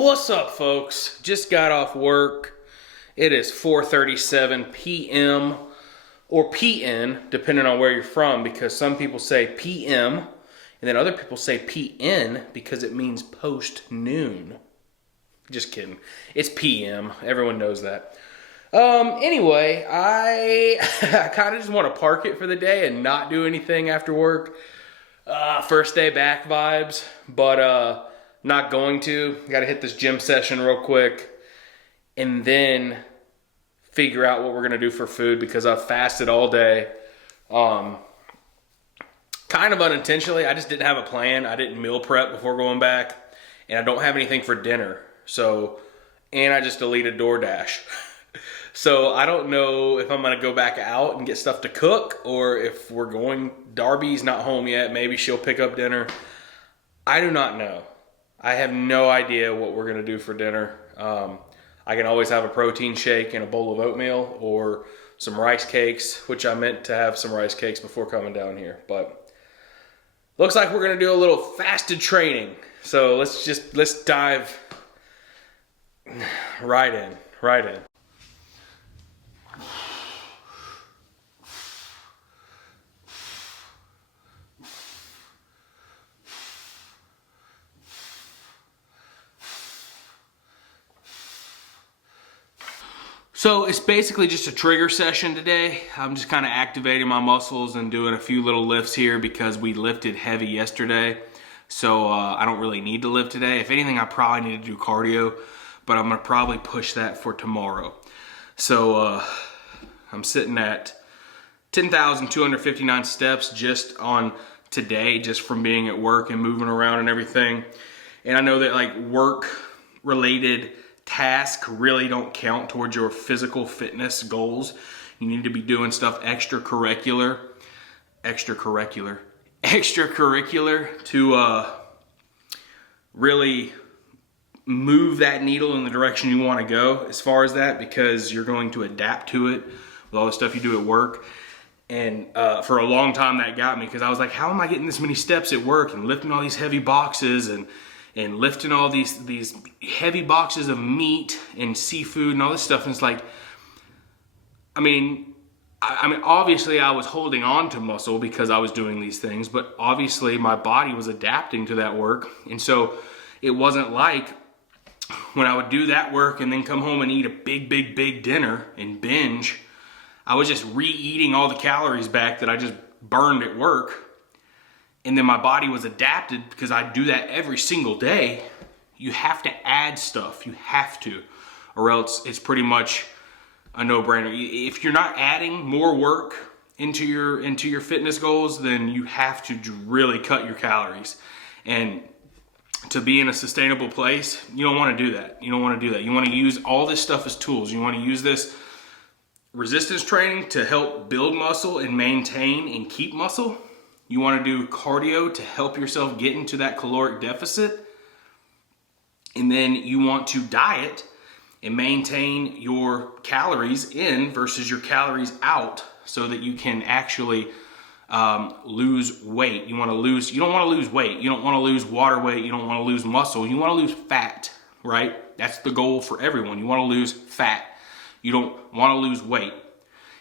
What's up, folks? Just got off work. It is 4:37 p.m. or p.n. depending on where you're from, because some people say p.m. and then other people say p.n. because it means post-noon. Just kidding. It's p.m. Everyone knows that. Anyway, I kind of just want to park it for the day and not do anything after work. First day back vibes, but not going to. Got to hit this gym session real quick and then figure out what we're going to do for food, because I've fasted all day. Kind of unintentionally. I just didn't have a plan. I didn't meal prep before going back, and I don't have anything for dinner. And I just deleted DoorDash. So I don't know if I'm going to go back out and get stuff to cook, or if we're going. Darby's not home yet. Maybe she'll pick up dinner. I do not know. I have no idea what we're going to do for dinner. I can always have a protein shake and a bowl of oatmeal, or some rice cakes, which I meant to have some rice cakes before coming down here. But looks like we're going to do a little fasted training. So let's dive right in. So it's basically just a trigger session today. I'm just kind of activating my muscles and doing a few little lifts here because we lifted heavy yesterday. So I don't really need to lift today. If anything, I probably need to do cardio, but I'm gonna probably push that for tomorrow. So I'm sitting at 10,259 steps just on today, just from being at work and moving around and everything. And I know that like work related tasks really don't count towards your physical fitness goals. You need to be doing stuff extracurricular to really move that needle in the direction you want to go as far as that, because you're going to adapt to it with all the stuff you do at work. And for a long time that got me, because I was like, how am I getting this many steps at work and lifting all these heavy boxes and lifting all these heavy boxes of meat and seafood and all this stuff. And it's like, I mean, obviously I was holding on to muscle because I was doing these things, but obviously my body was adapting to that work. And so it wasn't like when I would do that work and then come home and eat a big dinner and binge, I was just re-eating all the calories back that I just burned at work. And then my body was adapted because I do that every single day. You have to add stuff. You have to, or else it's pretty much a no-brainer. If you're not adding more work into your fitness goals, then you have to really cut your calories. And to be in a sustainable place, you don't want to do that. You want to use all this stuff as tools. You want to use this resistance training to help build muscle and maintain and keep muscle. You want to do cardio to help yourself get into that caloric deficit. And then you want to diet and maintain your calories in versus your calories out, so that you can actually lose weight. You don't want to lose weight. You don't want to lose water weight. You don't want to lose muscle. You want to lose fat, right? That's the goal for everyone. You want to lose fat. You don't want to lose weight.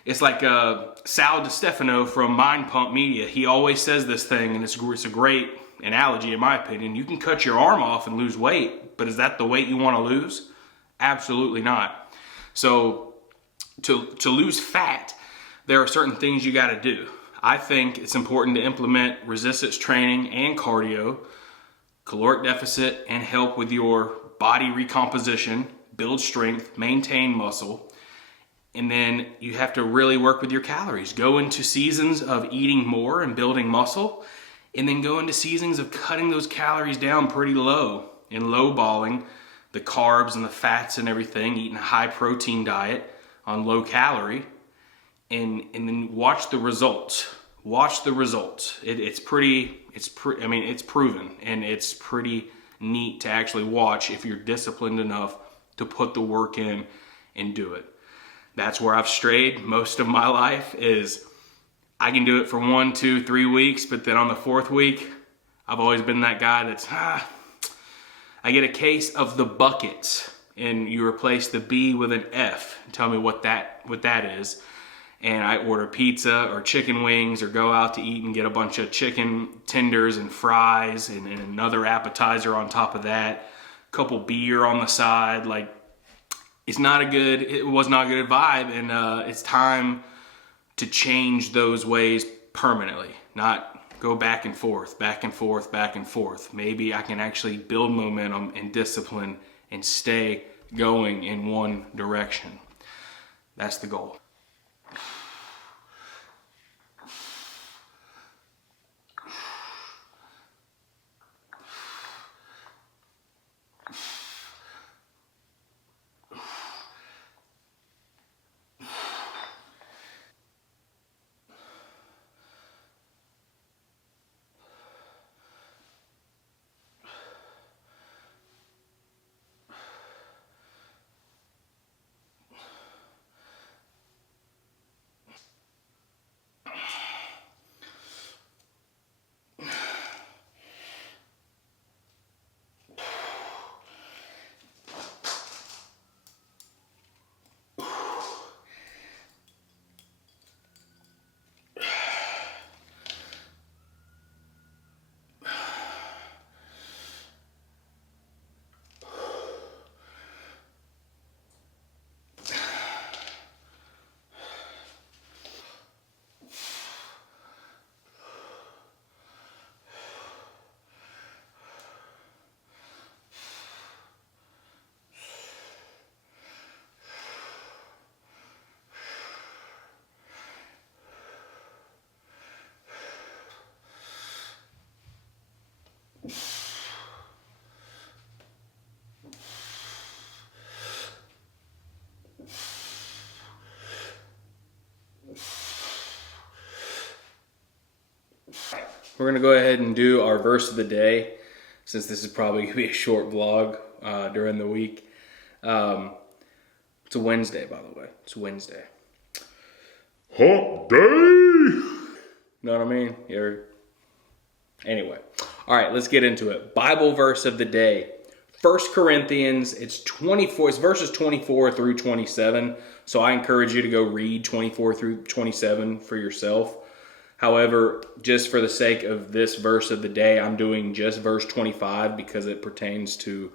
It's like Sal DiStefano from Mind Pump Media. He always says this thing, and it's a great analogy in my opinion. You can cut your arm off and lose weight, but is that the weight you want to lose? Absolutely not. So to lose fat, there are certain things you got to do. I think it's important to implement resistance training and cardio, caloric deficit, and help with your body recomposition, build strength, maintain muscle. And then you have to really work with your calories. Go into seasons of eating more and building muscle, and then go into seasons of cutting those calories down pretty low and lowballing the carbs and the fats and everything, eating a high protein diet on low calorie, and then watch the results. It's proven, and it's pretty neat to actually watch if you're disciplined enough to put the work in and do it. That's where I've strayed most of my life, is I can do it for 1, 2, 3 weeks, but then on the 4th week, I've always been that guy that's, I I get a case of the buckets, and you replace the B with an F. Tell me what that is. And I order pizza or chicken wings, or go out to eat and get a bunch of chicken tenders and fries and another appetizer on top of that. A couple beer on the side. Like, it was not a good vibe, and it's time to change those ways permanently, not go back and forth, back and forth, back and forth. Maybe I can actually build momentum and discipline and stay going in one direction. That's the goal. We're going to go ahead and do our verse of the day, since this is probably going to be a short vlog during the week. It's a Wednesday, by the way. It's Wednesday. Hump day! Know what I mean? Anyway. All right, let's get into it. Bible verse of the day. 1 Corinthians, it's verses 24 through 27. So I encourage you to go read 24 through 27 for yourself. However, just for the sake of this verse of the day, I'm doing just verse 25 because it pertains to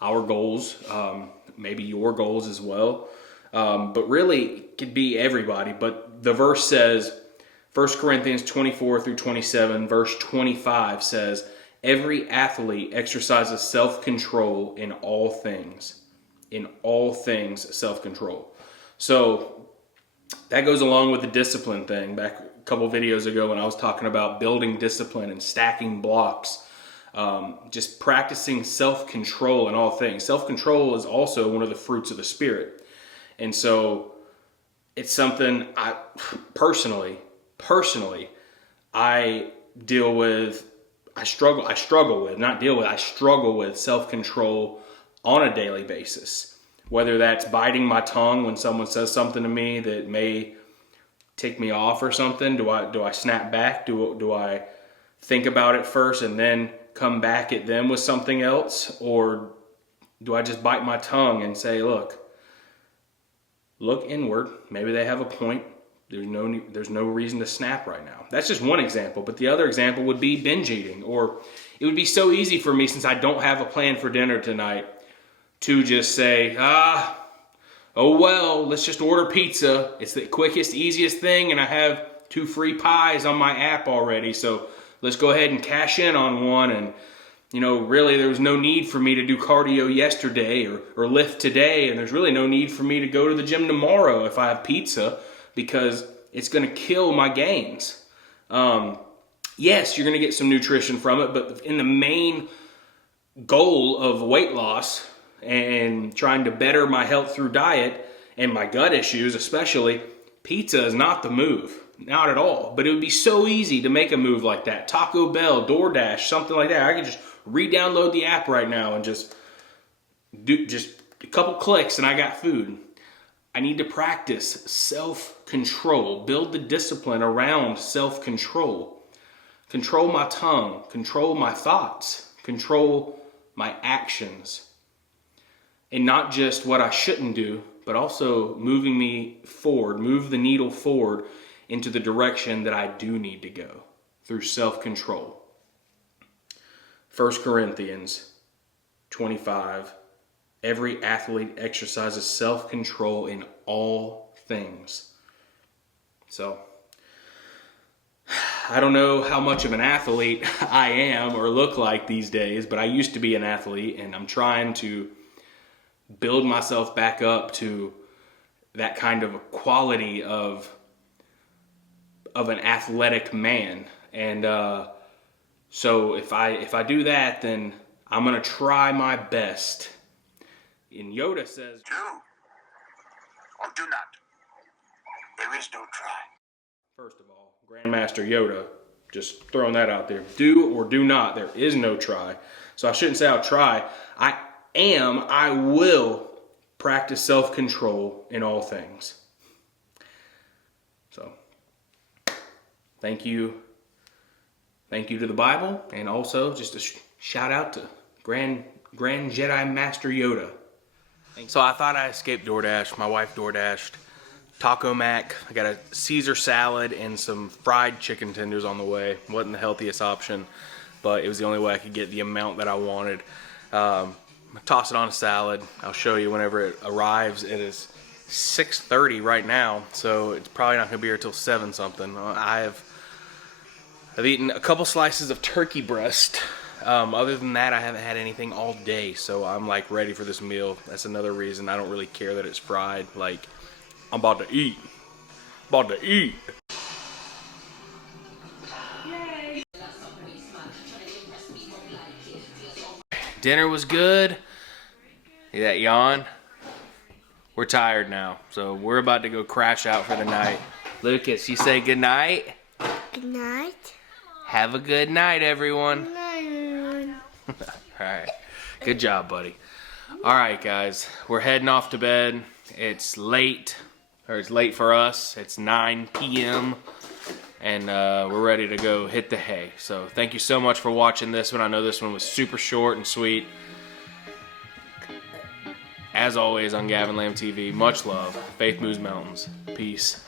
our goals, maybe your goals as well. But really, it could be everybody. But the verse says, 1 Corinthians 24 through 27, verse 25 says, every athlete exercises self-control in all things. In all things, self-control. So that goes along with the discipline thing. Back a couple videos ago when I was talking about building discipline and stacking blocks, just practicing self-control in all things. Self-control is also one of the fruits of the Spirit. And so it's something I personally, I struggle with self-control on a daily basis. Whether that's biting my tongue when someone says something to me that may tick me off or something. Do I snap back? Do I think about it first and then come back at them with something else? Or do I just bite my tongue and say, look inward. Maybe they have a point. There's no reason to snap right now. That's just one example. But the other example would be binge eating. Or it would be so easy for me, since I don't have a plan for dinner tonight, to just say, oh well, let's just order pizza. It's the quickest, easiest thing, and I have 2 free pies on my app already, so let's go ahead and cash in on one. And really there was no need for me to do cardio yesterday or lift today, and there's really no need for me to go to the gym tomorrow if I have pizza, because it's going to kill my gains. Yes, you're going to get some nutrition from it, but in the main goal of weight loss and trying to better my health through diet and my gut issues especially, pizza is not the move. Not at all. But it would be so easy to make a move like that. Taco Bell, DoorDash, something like that. I could just re-download the app right now and just do a couple clicks and I got food. I need to practice self-control. Build the discipline around self-control. Control my tongue. Control my thoughts. Control my actions, and not just what I shouldn't do, but also moving me forward, move the needle forward into the direction that I do need to go through self-control. 1 Corinthians 25, every athlete exercises self-control in all things. So, I don't know how much of an athlete I am or look like these days, but I used to be an athlete, and I'm trying to build myself back up to that kind of quality of an athletic man. And so if I do that, then I'm gonna try my best. And Yoda says, "Do or do not. There is no try." first of all, Grandmaster Yoda, just throwing that out there. Do or do not. There is no try. So I shouldn't say I'll try. I will practice self-control in all things. So, thank you. Thank you to the Bible, and also just a shout out to Grand Jedi Master Yoda. So I thought I escaped DoorDash. My wife DoorDashed Taco Mac. I got a Caesar salad and some fried chicken tenders on the way. Wasn't the healthiest option, but it was the only way I could get the amount that I wanted. Toss it on a salad. I'll show you whenever it arrives. It is 6:30 right now, so it's probably not going to be here till 7 something. I've eaten a couple slices of turkey breast. Other than that, I haven't had anything all day, so I'm like ready for this meal. That's another reason I don't really care that it's fried. Like, I'm about to eat. About to eat. Yay. Dinner was good. See that yawn? We're tired now, so we're about to go crash out for the night. Lucas, you say good night? Good night. Have a good night, everyone. Good night, everyone. Alright. Good job, buddy. Alright, guys. We're heading off to bed. It's late. Or it's late for us. It's 9 p.m. And we're ready to go hit the hay. So thank you so much for watching this one. I know this one was super short and sweet. As always on Gavin Lamb TV, much love. Faith moves mountains. Peace.